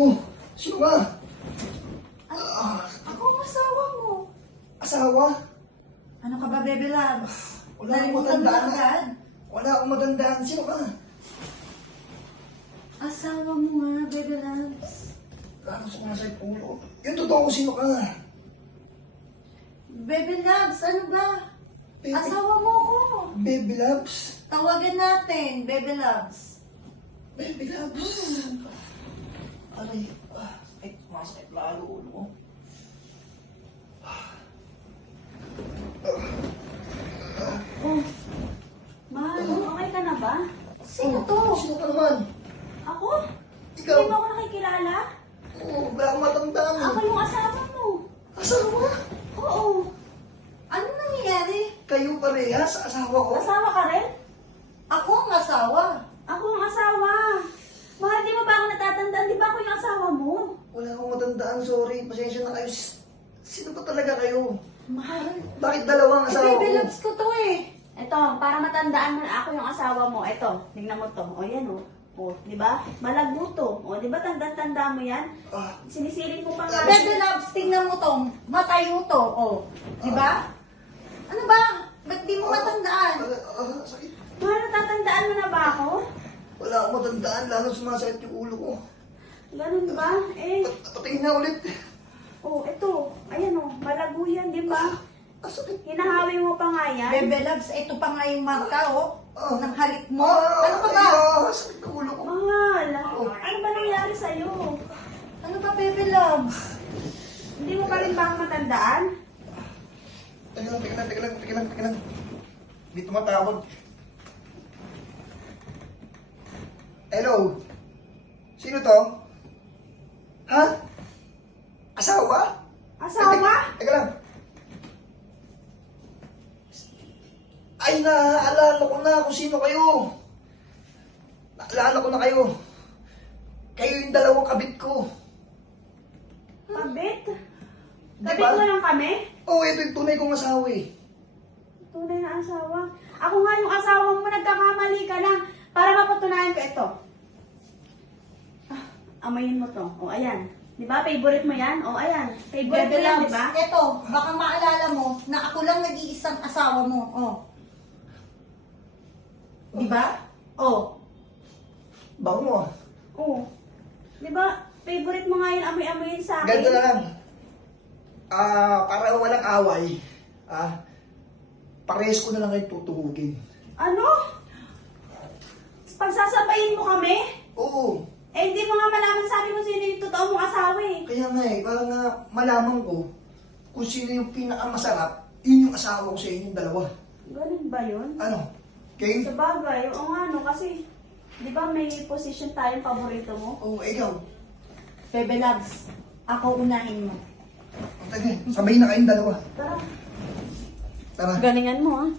Oh, sino ka? Ako ang asawa mo. Asawa? Ano ka ba, Baby Loves? Wala akong Nalimutan mo matandaan. agad? Wala akong matandaan. Sino ka? Asawa mo nga, Baby Loves. Lalo sumasay ulo. Yung totoo ko, sino ka? Baby Loves, ano ba? Baby, Asawa mo ko. Baby Loves? Tawagan natin, Baby Loves. Baby Loves? Aray, ay, sumasakit lalo ulo ko. Oh, mahal, okay ka na ba? Sino to? Sino ka naman? Ako? Ikaw? Hindi mo ako nakikilala? Oo, wala akong matandaan. Ako yung asawa mo. Asawa? Oo. Ano nangyayari? Kayo parehas, asawa ko? Asawa ka rin? Ako ang asawa. Ako ang asawa. Mahal, di mo ba ako natatandaan? Di ba ako yung asawa mo? Wala akong matandaan, sorry. Pasensya na kayo. Sino ba talaga kayo? Mahal. Bakit dalawang asawa Baby ko? loves ko to eh. Ito, para matandaan mo na ako yung asawa mo. Ito, tingnan mo to. O yan o. O, di ba? Malagbo to. O, di ba tanda-tanda mo yan? Ah, Sinisilip mo pa nga. Baby loves, tingnan mo to. Matayo to. Oh. Di ba? Ano ba? Ba't di mo matandaan? sakit. Mahal, natatandaan mo na ba ako? Wala akong matandaan, lalo sumasakit yung ulo ko. Ganun ba? Eh, Patingin na ulit. o, ito. Ayan o, malagbo yan, di ba? Sakit. Hinahawi mo pa nga yan. Baby loves, ito pa nga yung marka oh. Ng halik mo. Ah, Ano ka ba? sakit ng ulo ko. Mahal, ano ba nangyari sa'yo? Ano ba, baby loves? Hindi mo pa rin ba ako matandaan? Teka lang. Hindi tumatawag. Hello? Sino to? Ha? Asawa? Asawa? Teka lang. Ay, naaalala ko na kung sino kayo. Naalala ko na kayo. Kayo yung dalawang kabit ko. Kabit? Di Kabit ba? mo lang kami? Oo, ito yung tunay kong asawa eh. Tunay na asawa. Ako nga yung asawa mo, nagkakamali ka lang. Para mapatunayan ko ito. Ah, amayin mo to. O, ayan. Di ba? Favorite mo yan? O, ayan. Favorite mo Baby yan, di loves, ba? ito, baka maalala mo na ako lang nag-iisang asawa mo. Oh. Di ba? Oh. Bango mo. Oo. Di ba? Favorite mo nga yun, amoy-amoyin sa akin. Ganito na lang. Para walang away, parehas ko na lang kayo tutuhugin. Ano? Pagsasabayin mo kami? Oo. Eh, hindi mo nga malaman sa akin kung sino yung totoo mong asawa eh. Kaya nga eh, para nga malaman ko kung sino yung pinakamasarap, yun yung asawa ko sa inyong dalawa. Ganun ba yun? Ano? Okay? Sa bagay, oo nga no, kasi, di ba may position tayong paborito mo? Oo, ikaw. Baby loves, ako unahin mo. Sabay na kayong dalawa. Tara, Tara. galingan mo ah.